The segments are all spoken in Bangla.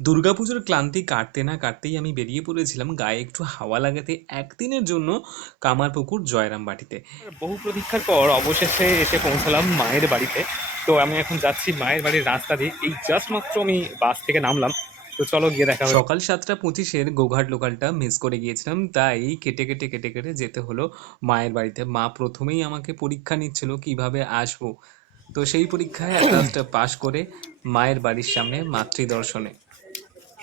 দুর্গাপুজোর ক্লান্তি কাটতে না কাটতেই আমি বেরিয়ে পড়েছিলাম গায়ে একটু হাওয়া লাগাতে একদিনের জন্য কামারপুকুর জয়রাম বাটিতে বহু প্রতীক্ষার পর অবশেষে এসে পৌঁছালাম মায়ের বাড়িতে। তো আমি এখন যাচ্ছি মায়ের বাড়ির রাস্তা দিয়ে। এই জাস্ট মাত্র আমি বাস থেকে নামলাম। তো চলো গিয়ে দেখা সকাল সাতটা পঁচিশের গোঘাট লোকালটা মিস করে গিয়েছিলাম। তাই কেটে কেটে কেটে কেটে যেতে হলো মায়ের বাড়িতে। মা প্রথমেই আমাকে পরীক্ষা নিচ্ছিল কীভাবে আসব। তো সেই পরীক্ষায় একটা পাশ করে মায়ের বাড়ির সামনে মাতৃদর্শনে।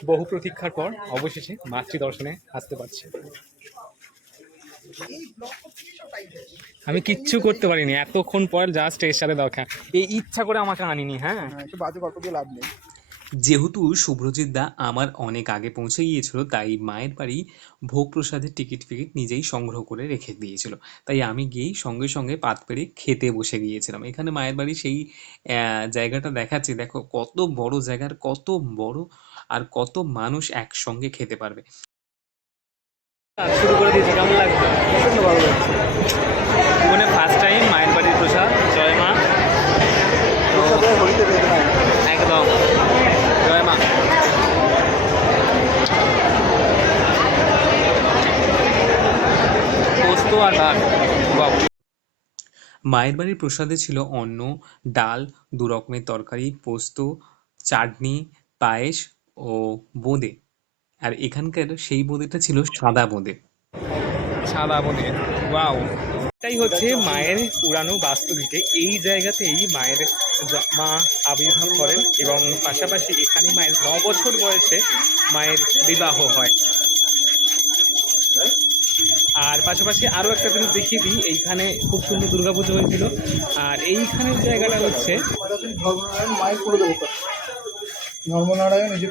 বহু প্রতীক্ষার পর অবশেষে মাতৃ দর্শনে আসতে পারছি। আমি কিচ্ছু করতে পারিনি এতক্ষণ পর জাস্ট এর সাথে দেখা। এই ইচ্ছা করে আমাকে আনিনি হ্যাঁ? বাজে গল্প দিয়ে লাভ নেই। যেহেতু শুভ্রজিৎ দা আমার অনেক আগে পৌঁছে গিয়েছিল তাই মায়ের বাড়ি ভোগ প্রসাদের টিকিট ফিকিট নিজেই সংগ্রহ করে রেখে দিয়েছিল। তাই আমি গিয়েই সঙ্গে সঙ্গে পাত পেরে খেতে বসে গিয়েছিলাম। এখানে মায়ের বাড়ি সেই জায়গাটা দেখাচ্ছে। দেখো কত বড় জায়গার কত বড় আর কত মানুষ একসঙ্গে খেতে পারবে। শুরু করে দিয়েছি কেমন লাগছে? ভালো লাগছে। জীবনে ফার্স্ট টাইম মায়ের বাড়ির প্রসাদ জয় মা। একদম। জয় মা। পোস্ত আর ডাল বাবু মায়ের বাড়ির প্রসাদে ছিল অন্ন ডাল দু রকমের তরকারি পোস্ত চাটনি পায়েস ও বোঁদে। আর এখানকার সেই বোঁদেটা ছিল সাদা বোঁদে। সাদা বোঁদে, ওয়াও। এটাই হচ্ছে মায়ের পুরানো বাস্তুভিটে এই জায়গাতেই মায়ের মা আবির্ভাব করেন এবং পাশাপাশি এখানে মায়ের ন বছর বয়সে মায়ের বিবাহ হয়। আর পাশাপাশি আরও একটা জিনিস দেখিয়ে দিই, এইখানে খুব সুন্দর দুর্গাপুজো হয়েছিল। আর এইখানের জায়গাটা হচ্ছে এই যে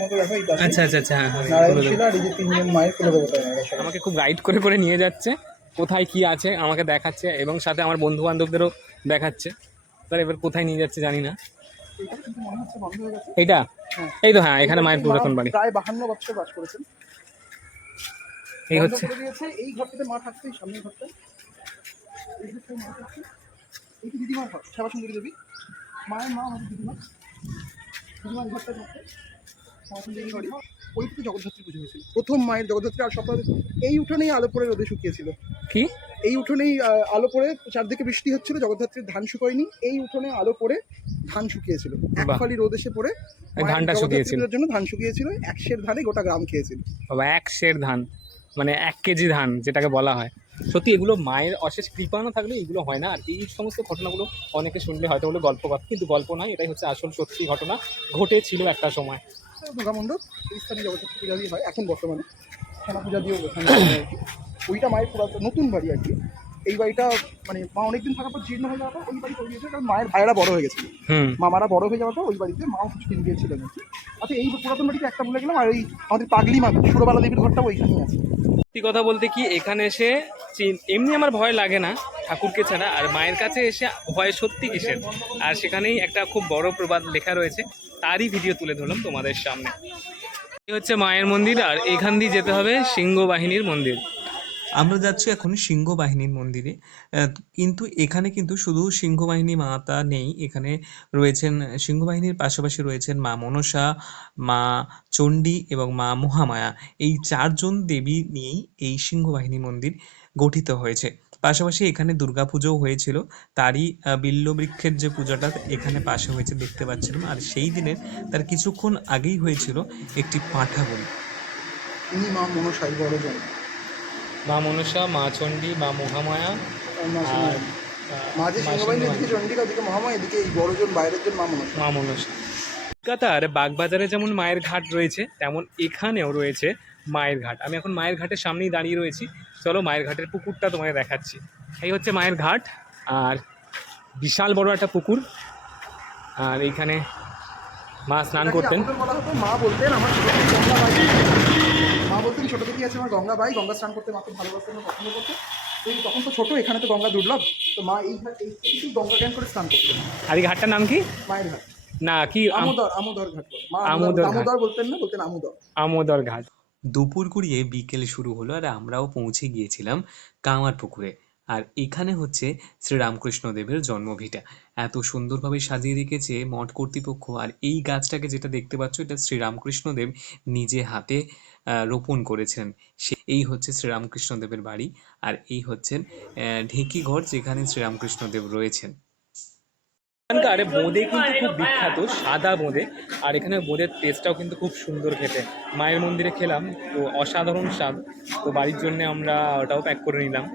মতো দেখো এই আচ্ছা আচ্ছা আচ্ছা হ্যাঁ, হ্যাঁ, নারায়ণ শিলা আর এই যে তিনজন মায়ের কুলো দেবতা আমাকে খুব গাইড করে করে নিয়ে যাচ্ছে কোথায় কি আছে আমাকে দেখাচ্ছে এবং সাথে আমার বন্ধু বান্ধবদেরও দেখাচ্ছে। তার এবার কোথায় নিয়ে যাচ্ছে জানি না। এইটা? হ্যাঁ। এই তো হ্যাঁ এখানে মায়ের পুরাতন বাড়ি। প্রায় বাহান্ন বছর বাস করেছেন। এই হচ্ছে। এই ঘরটাতে মা থাকতো এই সামনের ঘরটা এই ঘরটায় মা থাকতো এই দিদিমার ঘর সেবা সুন্দরী দেবী। মায়ের মা আমাদের দিদিমা। ওইটাতে জগদ্ধাত্রী পুজো হয়েছিল। প্রথম মায়ের জগদ্ধাত্রী আর সপ্তাহ এই উঠোনেই আলো পড়ে রোদে শুকিয়েছিল। কি? এই উঠোনেই আলো পড়ে চারদিকে বৃষ্টি হচ্ছিল জগদ্ধাত্রীর ধান শুকোয়নি। এই উঠোনে আলো পড়ে ধান শুকিয়েছিল। এক। ফালি রোদ এসে পড়ে ধানটা শুকিয়েছিল। জন্য ধান শুকিয়েছিল এক সের ধানে গোটা গ্রাম খেয়েছিল। বাবা এক সের ধান মানে এক কেজি ধান যেটাকে বলা হয়। সত্যি এগুলো মায়ের অশেষ কৃপা না থাকলে এগুলো হয় না। আর এই সমস্ত ঘটনাগুলো অনেকে শুনলে হয়তো বলে গল্প কথা কিন্তু গল্প নয় এটাই হচ্ছে আসল সত্যি ঘটনা। ঘটেছিল একটা সময়। দুর্গা মণ্ডপ এই স্থানে পূজা দিয়ে হয় এখন বর্তমানে। সেনা পূজা দিয়েও। ওইটা মায়ের পুরাতন নতুন বাড়ি আর কি। এই বাড়িটা মানে মা অনেকদিন থাকার পর জীর্ণ হয়ে যাওয়ার পর ওই বাড়ি তৈরি হয়েছে কারণ মায়ের ভাইয়েরা বড় হয়ে গেছে। হুম। মামারা বড় হয়ে যাওয়ার পর ওই বাড়িতে মাও কিছুদিন গিয়েছিলেন আর আচ্ছা এই পুরাতন বাড়িতে একটা বলে গেলাম আর ওই আমাদের পাগলি মা সুরবালা দেবীর ঘরটাও ওইখানেই আছে। সত্যি কথা বলতে কি, এখানে এসে এমনি আমার ভয় লাগে না ঠাকুরকে ছাড়া, আর মায়ের কাছে এসে ভয় সত্যি কিসের? আর সেখানেই একটা খুব বড় প্রবাদ লেখা রয়েছে, তারই ভিডিও তুলে ধরলাম তোমাদের সামনে। এই হচ্ছে মায়ের মন্দির, আর এখান দিয়ে যেতে হবে সিংহ বাহিনীর মন্দির। আমরা যাচ্ছি এখন সিংহ বাহিনীর মন্দিরে কিন্তু এখানে কিন্তু শুধু সিংহ বাহিনী মাতা নেই, এখানে রয়েছেন সিংহ বাহিনীর পাশাপাশি রয়েছেন মা মনসা, মা চণ্ডী এবং মা মহামায়া। এই চারজন দেবী নিয়েই এই সিংহ বাহিনী মন্দির গঠিত হয়েছে। পাশাপাশি এখানে দুর্গাপুজোও হয়েছিল। তারই বিল্লবৃক্ষের যে পূজাটা এখানে পাশে হয়েছে, দেখতে পাচ্ছিলাম। আর সেই দিনের তার কিছুক্ষণ আগেই হয়েছিল একটি পাঁঠা বলি মা মনসাই মা মনসা মা চণ্ডী মা মহামায়া আর মা আর সিংহ- মা মা সিংহবাহিনী সিংহবাহিনী। এদিকে চন্ডিকা ওদিকে মহামায়া এদিকে এই বড়জন বাইরের জন মা মনসা মা মনসা কলকাতার বাগবাজারে যেমন মায়ের ঘাট রয়েছে তেমন এখানেও রয়েছে মায়ের ঘাট। আমি এখন মায়ের ঘাটের সামনেই দাঁড়িয়ে রয়েছি। চলো মায়ের ঘাটের পুকুরটা তোমাকে দেখাচ্ছি। এই হচ্ছে মায়ের ঘাট আর বিশাল বড় একটা পুকুর। আর এইখানে মা স্নান করতেন। মা বলতেন আমার বলতেন আমার গঙ্গা ভাই গঙ্গা স্নান করতে মাকে ভালোবাসতে আমার পছন্দ করতেন এই তখন তো ছোট এখানে তো গঙ্গা দুর্লভ। তো মা এই ঘাট এই গঙ্গা জ্ঞান করে স্নান করতেন আর এই ঘাটটার নাম কি? মায়ের ঘাট। না কি আমোদর আমোদর ঘাট মা আমোদর আমোদর আমোদর বলতেন না বলতেন আমোদর। আমোদর ঘাট। দুপুর কুড়িয়ে বিকেল শুরু হলো আর আমরাও পৌঁছে গিয়েছিলাম কামার পুকুরে আর এখানে হচ্ছে শ্রীরামকৃষ্ণ দেবের জন্মভিটা। এত সুন্দরভাবে সাজিয়ে রেখেছে মঠ কর্তৃপক্ষ আর এই গাছটাকে যেটা দেখতে পাচ্ছ এটা শ্রীরামকৃষ্ণ দেব নিজে হাতে রোপণ করেছেন। সে এই হচ্ছে শ্রীরামকৃষ্ণ দেবের বাড়ি আর এই হচ্ছেন আহ, ঢেঁকি ঘর যেখানে শ্রীরামকৃষ্ণ দেব রয়েছেন। এখানকার বোঁদে কিন্তু খুব বিখ্যাত সাদা বোঁদে। আর এখানে বোঁদের টেস্টটাও কিন্তু খুব সুন্দর খেতে। মায়ের মন্দিরে খেলাম তো অসাধারণ স্বাদ। তো বাড়ির জন্য আমরা ওটাও প্যাক করে নিলাম।